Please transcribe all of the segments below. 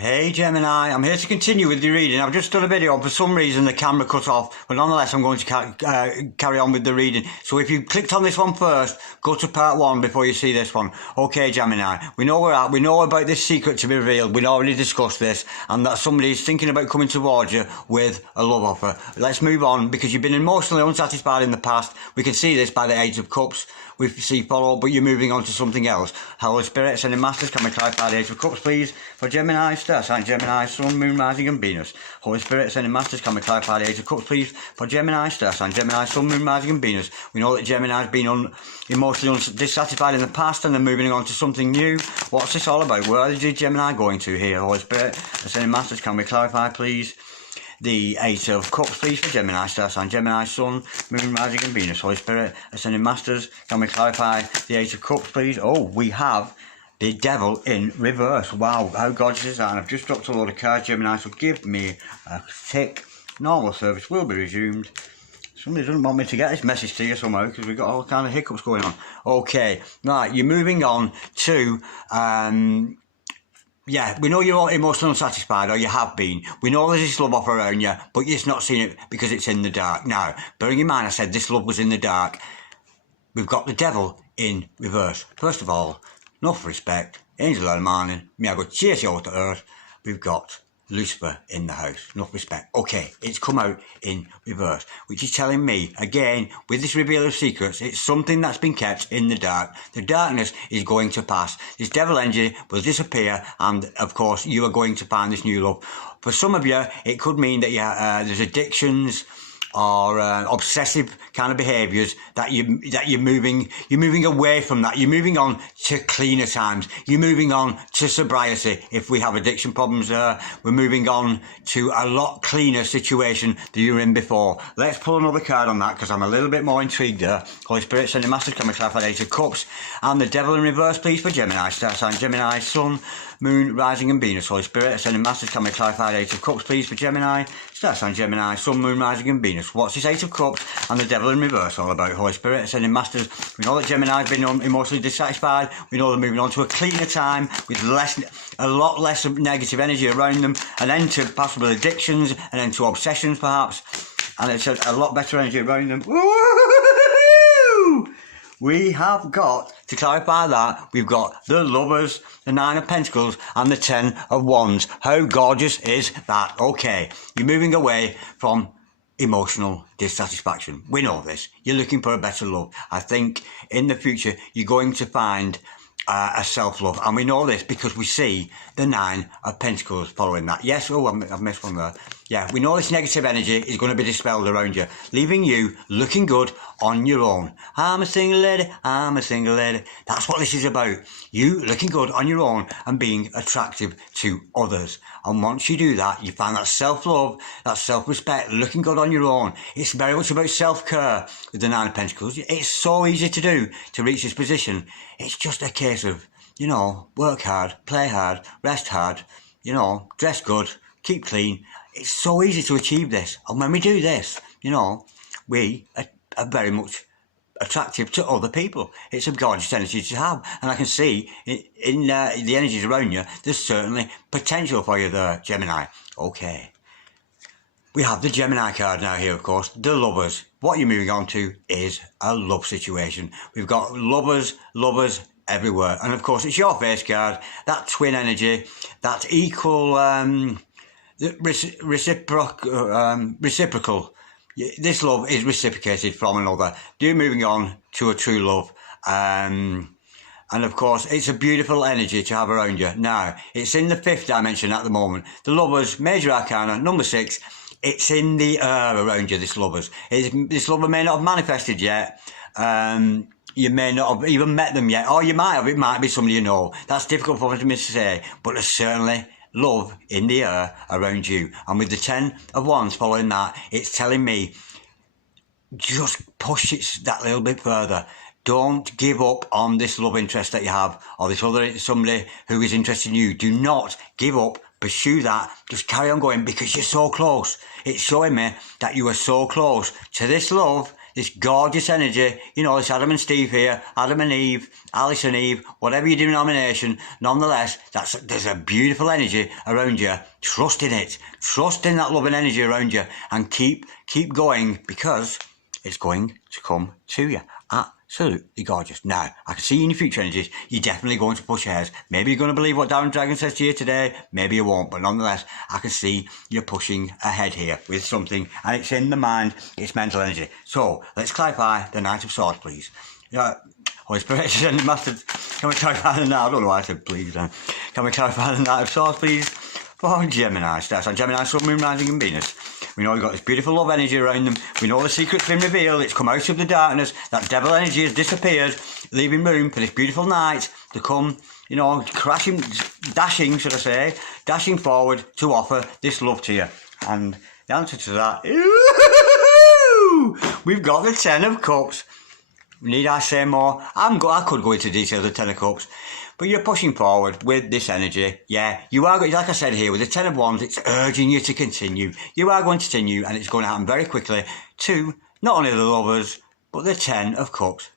Hey Gemini, I'm here to continue with the reading. I've just done a video and for some reason the camera cut off, but nonetheless I'm going to carry on with the reading. So if you clicked on this one first, go to part one before you see this one. Okay Gemini, we know where we're at, we know about this secret to be revealed, we'd already discussed this, and that somebody is thinking about coming towards you with a love offer. Let's move on, because you've been emotionally unsatisfied in the past. We can see this by the Eight of Cups. We see follow, but you're moving on to something else. Holy Spirit, sending masters, can we clarify the Eight of Cups, please? For Gemini, star sign Gemini, Sun, Moon, Rising and Venus. Holy Spirit, sending masters, can we clarify the Eight of Cups, please? For Gemini, star sign Gemini, Sun, Moon, Rising and Venus. We know that Gemini has been emotionally dissatisfied in the past and they're moving on to something new. What's this all about? Where is Gemini going to here? Holy Spirit, sending masters, can we clarify, please? The Eight of Cups, please, for Gemini, star sign Gemini, Sun, Moon, Rising and Venus. Holy Spirit, ascending masters, can we clarify the Eight of Cups, please? Oh, we have the Devil in reverse. Wow, how gorgeous is that? And I've just dropped a load of cards, Gemini, so give me a tick. Normal service will be resumed. Somebody doesn't want me to get this message to you somehow, because we've got all kind of hiccups going on. Okay, right, you're moving on to... yeah, we know you're emotionally unsatisfied, or you have been. We know there's this love offer around you, but you're just not seeing it because it's in the dark. Now, bearing in mind I said this love was in the dark, we've got the Devil in reverse. First of all, enough respect, angel of the morning, may I go chase you over to earth. We've got Lucifer in the house, enough respect. Okay, it's come out in reverse, which is telling me, again, with this reveal of secrets, it's something that's been kept in the dark. The darkness is going to pass. This devil energy will disappear, and of course, you are going to find this new love. For some of you, it could mean that there's addictions or obsessive kind of behaviours that you're moving away from that. You're moving on to cleaner times. You're moving on to sobriety. If we have addiction problems there, we're moving on to a lot cleaner situation than you were in before. Let's pull another card on that, because I'm a little bit more intrigued there. Holy Spirit, sending masters, can we clarify the Eight of Cups and the Devil in reverse, please, for Gemini, star sign Gemini, Sun, Moon, Rising and Venus. Holy Spirit, sending masters, can we clarify the Eight of Cups, please, for Gemini, star sign Gemini, Sun, Moon, Rising and Venus. What's this Eight of Cups and the Devil in reverse all about? Holy Spirit, sending masters, we know that Gemini's been emotionally dissatisfied. We know they're moving on to a cleaner time with a lot less negative energy around them, an end to possible addictions, an end to obsessions perhaps, and it's a lot better energy around them. Woo-hoo-hoo-hoo-hoo! We have got, to clarify that, we've got the Lovers, the Nine of Pentacles and the Ten of Wands. How gorgeous is that? Okay, you're moving away from emotional dissatisfaction. We know this. You're looking for a better love. I think in the future you're going to find a self-love, and we know this because we see the Nine of Pentacles following that. Yes, oh, I've missed one there. Yeah, we know this negative energy is going to be dispelled around you, leaving you looking good on your own. I'm a single lady, I'm a single lady. That's what this is about. You looking good on your own and being attractive to others. And once you do that, you find that self-love, that self-respect, looking good on your own. It's very much about self-care with the Nine of Pentacles. It's so easy to do to reach this position. It's just a case of, work hard, play hard, rest hard, dress good, keep clean. It's so easy to achieve this. And when we do this, we are very much attractive to other people. It's a gorgeous energy to have. And I can see in the energies around you, there's certainly potential for you there, Gemini. Okay. We have the Gemini card now here, of course, the Lovers. What you're moving on to is a love situation. We've got lovers everywhere. And of course, it's your face card, that twin energy, that equal, reciprocal. This love is reciprocated from another. You're moving on to a true love. And of course, it's a beautiful energy to have around you. Now, it's in the fifth dimension at the moment. The Lovers, major arcana, number 6. It's in the air around you, this Lovers. This lover may not have manifested yet. You may not have even met them yet. Or you might have. It might be somebody you know. That's difficult for me to say. But there's certainly love in the air around you. And with the Ten of Wands following that, it's telling me just push it that little bit further. Don't give up on this love interest that you have, or this other somebody who is interested in you. Do not give up. Pursue that. Just carry on going, because you're so close. It's showing me that you are so close to this love, this gorgeous energy, you know, this Adam and Steve here, Adam and Eve, Alice and Eve, whatever your denomination, nonetheless, there's a beautiful energy around you. Trust in it. Trust in that loving energy around you and keep going, because it's going to come to you. Absolutely gorgeous. Now, I can see in your future energies, you're definitely going to push ahead. Maybe you're going to believe what Darren Dragon says to you today. Maybe you won't. But nonetheless, I can see you're pushing ahead here with something. And it's in the mind. It's mental energy. So, let's clarify the Knight of Swords, please. Holy Spirit, send the Master. Can we clarify the Knight? I don't know why I said please then. Can we clarify the Knight of Swords, please? For Gemini. Starts on Gemini, Sun, Moon, Rising and Venus. We know we've got this beautiful love energy around them. We know the secret's been revealed. It's come out of the darkness. That devil energy has disappeared, leaving room for this beautiful knight to come, you know, dashing forward to offer this love to you. And the answer to that, we've got the Ten of Cups. Need I say more? I could go into details of Ten of Cups. But you're pushing forward with this energy. Yeah, you are, like I said here, with the Ten of Wands, it's urging you to continue. You are going to continue, and it's going to happen very quickly to not only the lovers, but the Ten of Cups.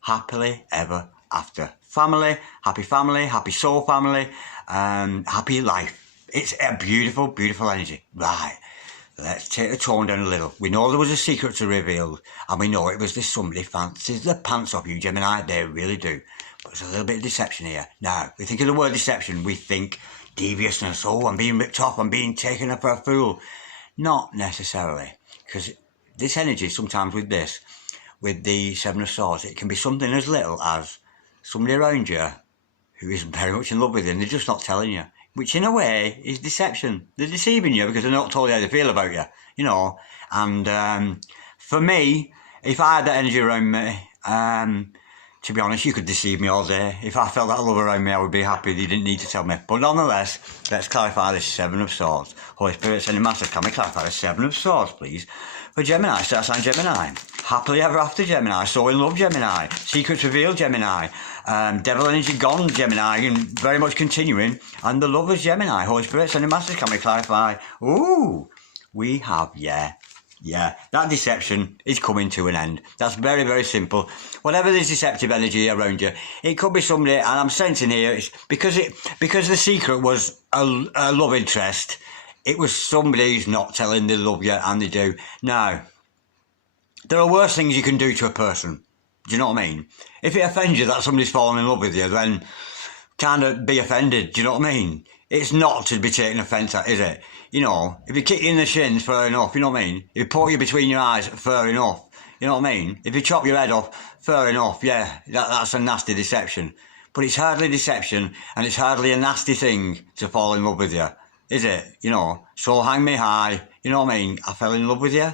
Happily ever after. Family, happy soul family, happy life. It's a beautiful, beautiful energy. Right. Let's take the tone down a little. We know there was a secret to reveal, and we know it was this somebody fancies the pants off you, Gemini. They really do. But there's a little bit of deception here. Now, we think of the word deception, we think deviousness. Oh, I'm being ripped off, I'm being taken up for a fool. Not necessarily. Because this energy, sometimes with the Seven of Swords, it can be something as little as somebody around you who is very much in love with you, and they're just not telling you. Which in a way is deception. They're deceiving you because they're not telling you how they feel about you, you know. And for me, if I had that energy around me, to be honest, you could deceive me all day. If I felt that love around me, I would be happy. You didn't need to tell me. But nonetheless, let's clarify this Seven of Swords. Holy Spirit, sending Master, can we clarify the Seven of Swords, please? For Gemini, star sign Gemini. Happily ever after Gemini. So in love Gemini. Secrets revealed Gemini. Devil energy gone Gemini. And very much continuing. And the lovers Gemini. Holy Spirit, sending Master, can we clarify? Ooh, we have, yeah, that deception is coming to an end. That's very, very simple. Whatever there's deceptive energy around you, it could be somebody, and I'm sensing here, it's because the secret was a love interest, it was somebody who's not telling they love you, and they do. Now, there are worse things you can do to a person. Do you know what I mean? If it offends you that somebody's fallen in love with you, then kind of be offended. Do you know what I mean? It's not to be taken offence at, is it? You know, if you kick you in the shins, fair enough, you know what I mean? If you poke you between your eyes, fair enough, you know what I mean? If you chop your head off, fair enough, yeah, that's a nasty deception. But it's hardly deception, and it's hardly a nasty thing to fall in love with you, is it? You know, so hang me high, you know what I mean? I fell in love with you.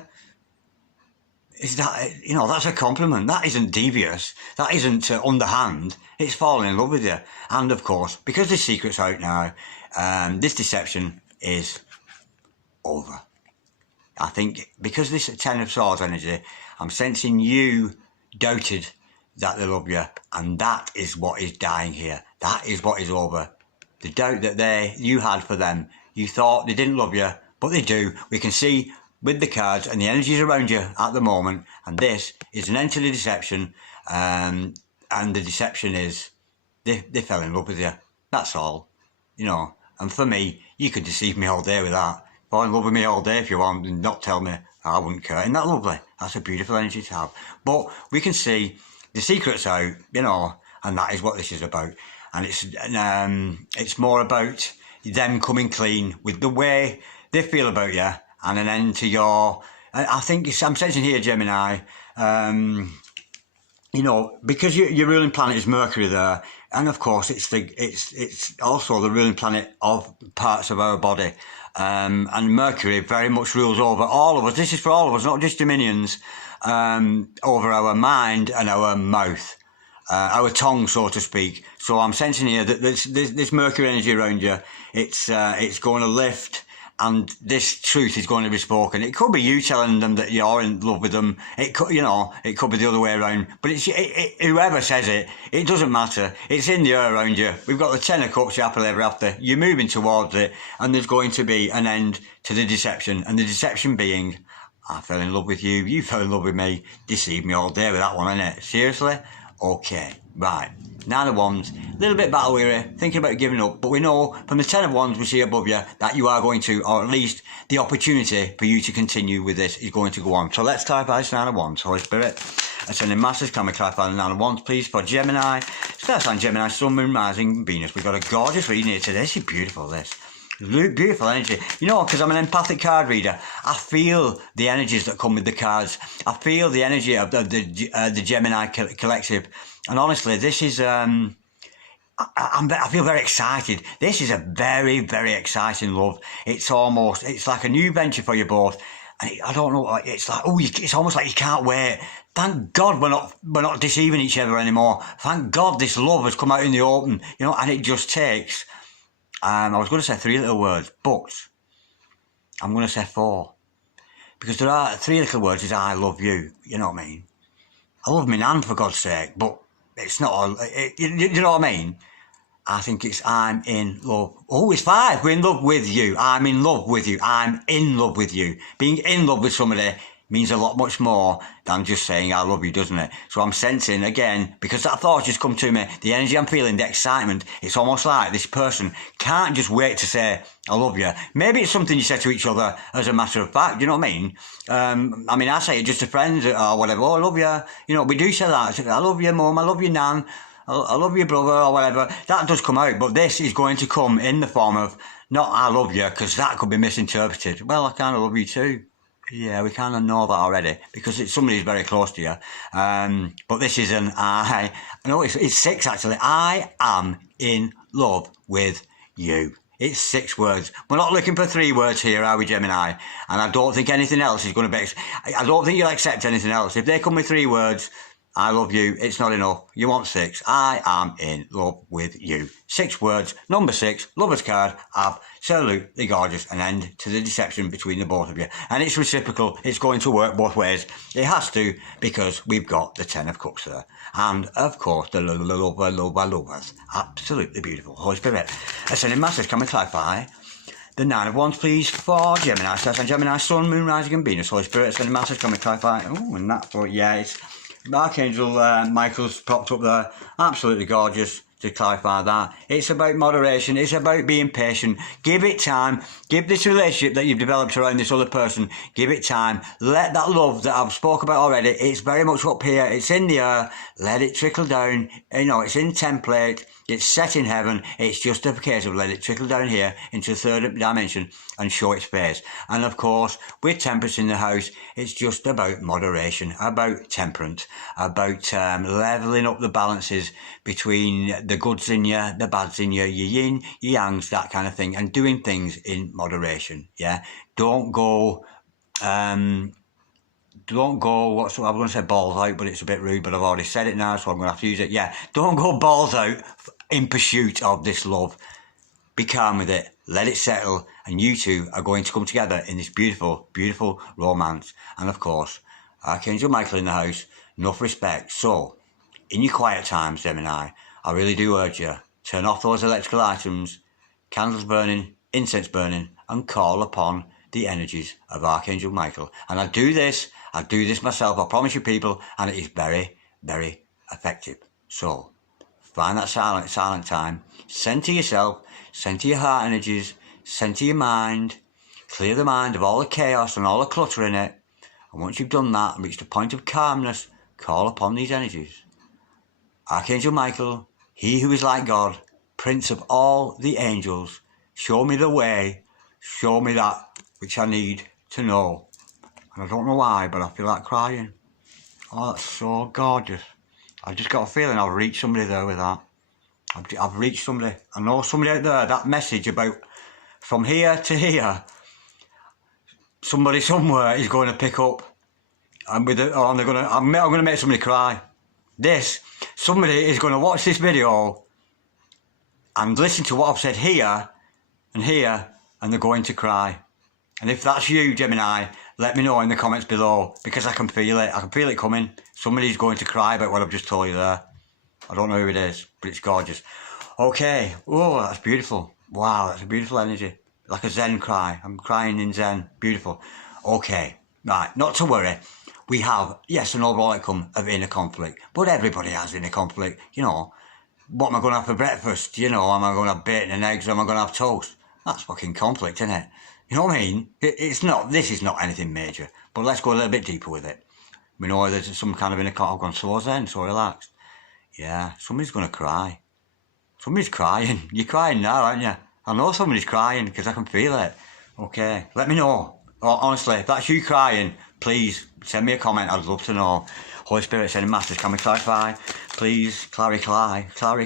Is that, you know, that's a compliment. That isn't devious. That isn't underhand. It's falling in love with you. And of course, because this secret's out now, this deception is over. I think because this Ten of Swords energy, I'm sensing you doubted that they love you, and that is what is dying here. That is what is over. The doubt that you had for them. You thought they didn't love you, but they do. We can see with the cards and the energies around you at the moment, and this is an end to the deception, and the deception is they fell in love with you. That's all, you know. And for me, you could deceive me all day with that. Fall in love with me all day if you want and not tell me. I wouldn't care. Isn't that lovely? That's a beautiful energy to have. But we can see the secret's out, you know, and that is what this is about. And it's more about them coming clean with the way they feel about you, and an end to your. I think I'm sensing here, Gemini. You know, because your ruling planet is Mercury there, and of course it's also the ruling planet of parts of our body. And Mercury very much rules over all of us. This is for all of us, not just Dominions, over our mind and our mouth, our tongue, so to speak. So I'm sensing here that this Mercury energy around you, it's going to lift, and this truth is going to be spoken. It could be you telling them that you're in love with them. It could, you know, it could be the other way around. But whoever says it, it doesn't matter. It's in the air around you. We've got the Ten of Cups happily ever after. You're moving towards it, and there's going to be an end to the deception. And the deception being, I fell in love with you. You fell in love with me. Deceived me all day with that one, innit? Seriously? Okay, right. Nine of Wands, a little bit battle weary, thinking about giving up, but we know from the Ten of Wands we see above you that you are going to, or at least the opportunity for you to continue with this is going to go on. So let's clarify this Nine of Wands. Holy Spirit, ascending masters, can we clarify the Nine of Wands, please, for Gemini? Stars sign Gemini, Sun, Moon, Rising, Venus. We've got a gorgeous reading here today. This is beautiful, this. Beautiful energy. You know, because I'm an empathic card reader, I feel the energies that come with the cards. I feel the energy of the Gemini collective. And honestly, this is, I feel very excited. This is a very, very exciting love. It's like a new venture for you both. And I don't know, it's like, it's almost like you can't wait. Thank God we're not deceiving each other anymore. Thank God this love has come out in the open, you know, and it just takes... I was going to say 3 little words, but I'm going to say 4. Because there are 3 little words is I love you, you know what I mean? I love my nan, for God's sake, but it's not, you know what I mean? I think it's I'm in love. Oh, it's 5, we're in love with you. I'm in love with you. I'm in love with you. Being in love with somebody means a lot much more than just saying I love you, doesn't it? So I'm sensing, again, because that thought just come to me, the energy I'm feeling, the excitement, it's almost like this person can't just wait to say I love you. Maybe it's something you say to each other as a matter of fact, you know what I mean? I say it just to friends or whatever, oh, I love you. You know, we do say that, I love you, mum, I love you, nan, I love you, brother, or whatever. That does come out, but this is going to come in the form of not I love you, because that could be misinterpreted. Well, I kind of love you too. Yeah, we kind of know that already because it's somebody who's very close to you. But this is an I. No, it's 6 actually. I am in love with you. It's 6 words. We're not looking for 3 words here, are we, Gemini? And I don't think anything else is going to be... I don't think you'll accept anything else. If they come with 3 words, I love you, it's not enough. You want 6. I am in love with you. 6 words. Number 6, lover's card, absolutely gorgeous. An end to the deception between the both of you. And it's reciprocal. It's going to work both ways. It has to, because we've got the 10 of Cups there. And, of course, the lovers. Absolutely beautiful. Holy Spirit. Ascending Masters, can we clarify? The 9 of Wands, please, for Gemini. Stars and Gemini, Sun, Moon, Rising, and Venus. Holy Spirit, Ascending Masters, can we clarify? Oh, and that's what, yeah, it's... Archangel Michael's popped up there, absolutely gorgeous to clarify that. It's about moderation, it's about being patient. Give it time, give this relationship that you've developed around this other person, give it time. Let that love that I've spoke about already, it's very much up here, it's in the air, let it trickle down. You know, it's in template, it's set in heaven, it's just a case of let it trickle down here into the 3rd dimension and show its face. And of course, with temperance in the house, it's just about moderation, about temperance, about levelling up the balances between the goods in you, the bads in you, your yin, your yangs, that kind of thing, and doing things in moderation, yeah? Don't go, what's I'm going to say balls out, but it's a bit rude, but I've already said it now, so I'm going to have to use it. Yeah, don't go balls out in pursuit of this love. Be calm with it, let it settle, and you two are going to come together in this beautiful, beautiful romance. And of course, Archangel Michael in the house, enough respect. So, in your quiet times, Gemini, I really do urge you, turn off those electrical items, candles burning, incense burning, and call upon the energies of Archangel Michael. And I do this myself, I promise you people, and it is very, very effective. So, find that silent time, send to yourself, send to your heart energies, send to your mind, clear the mind of all the chaos and all the clutter in it. And once you've done that and reached a point of calmness, call upon these energies. Archangel Michael, he who is like God, Prince of all the angels, show me the way, show me that which I need to know. And I don't know why, but I feel like crying. Oh, that's so gorgeous. I've just got a feeling I've reached somebody there with that. I've reached somebody. I know somebody out there, that message about from here to here, somebody somewhere is going to pick up. And with it, I'm going to make somebody cry. Somebody is going to watch this video and listen to what I've said here, and they're going to cry. And if that's you, Gemini, let me know in the comments below, because I can feel it. I can feel it coming. Somebody's going to cry about what I've just told you there. I don't know who it is, but it's gorgeous. Okay. Oh, that's beautiful. Wow, that's a beautiful energy. Like a Zen cry. I'm crying in Zen. Beautiful. Okay. Right, not to worry. We have, yes, an overall outcome of inner conflict, but everybody has inner conflict. You know, what am I going to have for breakfast? You know, am I going to have bacon and eggs or am I going to have toast? That's fucking conflict, isn't it? You know what I mean? It's not, this is not anything major, but let's go a little bit deeper with it. We know there's some kind of inner conflict. I've gone so zen, so relaxed. Yeah, somebody's going to cry. Somebody's crying. You're crying now, aren't you? I know somebody's crying because I can feel it. Okay, let me know. Honestly, if that's you crying, please send me a comment. I'd love to know. Holy Spirit, sending masters, can we clarify? Please, clarify. Can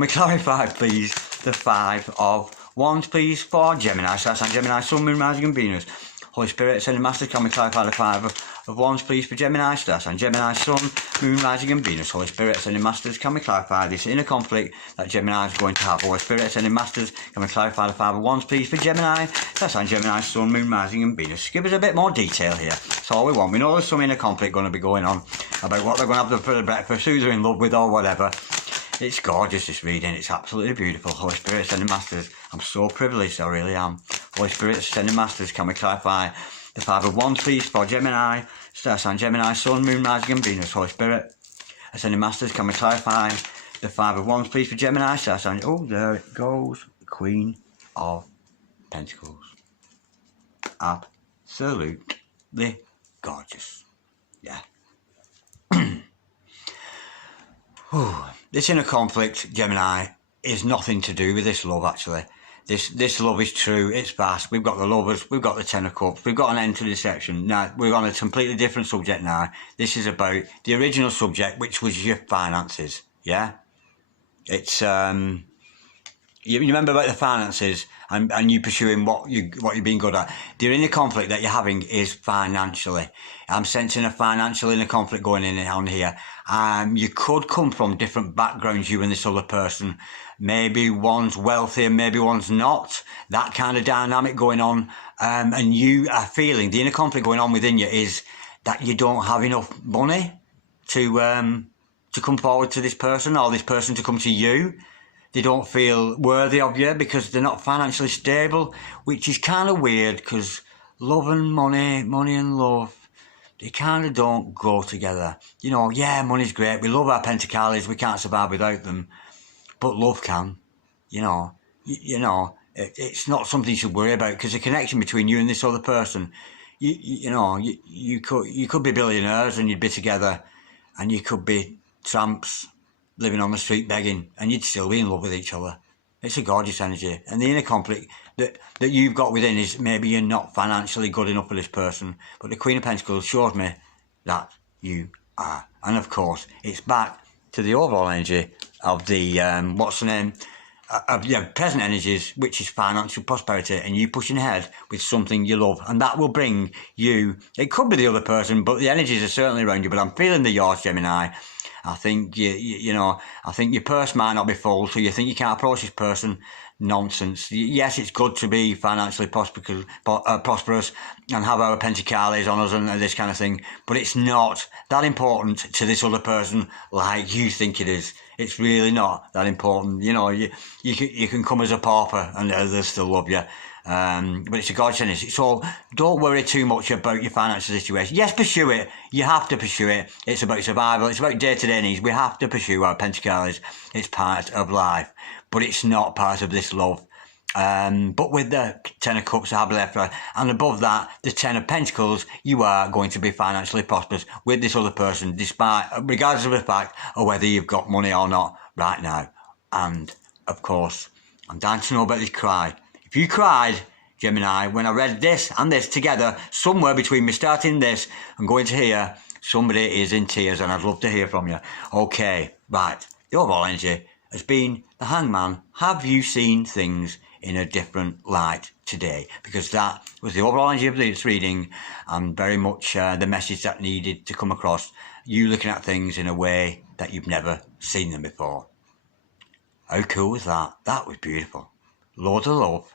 we clarify, please, the 5 of Wands, please, for Gemini, Stars and Gemini, Sun, Moon, Rising and Venus. Holy Spirit, sending masters, can we clarify the 5 of Wands, please, for Gemini, Stars and Gemini, Sun, Moon, Rising and Venus. Holy Spirit, sending masters, can we clarify this inner conflict that Gemini is going to have? Holy Spirit, sending masters, can we clarify the 5 of Wands, please, for Gemini, Stars and Gemini, Sun, Moon, Rising and Venus. Give us a bit more detail here. That's all we want. We know there's some inner conflict going to be going on about what they're going to have for the breakfast, who they're in love with or whatever. It's gorgeous, this reading. It's absolutely beautiful. Holy Spirit, sending masters. I'm so privileged, I really am. Holy Spirit, sending masters. Can we clarify the 5 of Wands, please, for Gemini, Star Sign Gemini, Sun, Moon, Rising and Venus. Holy Spirit, sending masters. Can we clarify the 5 of Wands, please, for Gemini, Star Sign. Oh, there it goes. The Queen of Pentacles. Absolutely gorgeous. Yeah. This inner conflict, Gemini, is nothing to do with this love, actually. This love is true, it's vast. We've got the lovers, we've got the 10 of cups, we've got an end to deception. Now, we're on a completely different subject now. This is about the original subject, which was your finances, yeah? It's, you remember about the finances and you pursuing what you're being good at. The inner conflict that you're having is financially. I'm sensing a financial inner conflict going on here. You could come from different backgrounds, you and this other person. Maybe one's wealthy and maybe one's not. That kind of dynamic going on. And you are feeling, the inner conflict going on within you is that you don't have enough money to come forward to this person or this person to come to you. They don't feel worthy of you because they're not financially stable, which is kind of weird because love and money and love, they kind of don't go together. You know, yeah, money's great. We love our Pentacles. We can't survive without them. But love can. You know, it's not something you should worry about because the connection between you and this other person, you could be billionaires and you'd be together, and you could be tramps living on the street begging, and you'd still be in love with each other. It's a gorgeous energy. And the inner conflict that you've got within is maybe you're not financially good enough for this person, but the Queen of Pentacles shows me that you are. And of course, it's back to the overall energy of the, of your present energies, which is financial prosperity, and you pushing ahead with something you love. And that will bring you, it could be the other person, but the energies are certainly around you. But I'm feeling the yours, Gemini. I think I think your purse might not be full, so you think you can't approach this person. Nonsense. Yes, it's good to be financially prosperous and have our Pentacles on us and this kind of thing, but it's not that important to this other person like you think it is. It's really not that important. You know, you can come as a pauper and others still love you. But it's a godsend. So don't worry too much about your financial situation. Yes, pursue it. You have to pursue it. It's about survival. It's about day-to-day needs. We have to pursue our Pentacles. It's part of life. But it's not part of this love. But with the 10 of Cups, I have left, and above that, the 10 of Pentacles, you are going to be financially prosperous with this other person, regardless of the fact of whether you've got money or not right now. And, of course, I'm dying to know about this cry. If you cried, Gemini, when I read this and this together, somewhere between me starting this and going to here, somebody is in tears, and I'd love to hear from you. Okay, right. The overall energy has been the Hangman. Have you seen things in a different light today? Because that was the overall energy of this reading, and very much the message that needed to come across. You looking at things in a way that you've never seen them before. How cool was that? That was beautiful. Loads of love.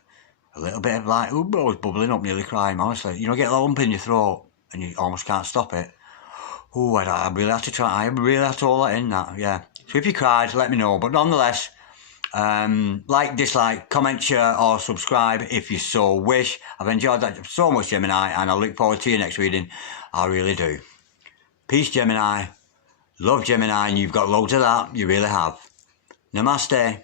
A little bit of like, ooh, I was bubbling up, nearly crying, honestly. You know, get a lump in your throat and you almost can't stop it. Ooh, I really have to try. I really have to hold that in, that, yeah. So if you cried, let me know. But nonetheless, Like, dislike, comment, share or subscribe if you so wish. I've enjoyed that so much, Gemini, and I look forward to your next reading. I really do. Peace, Gemini. Love, Gemini, and you've got loads of that. You really have. Namaste.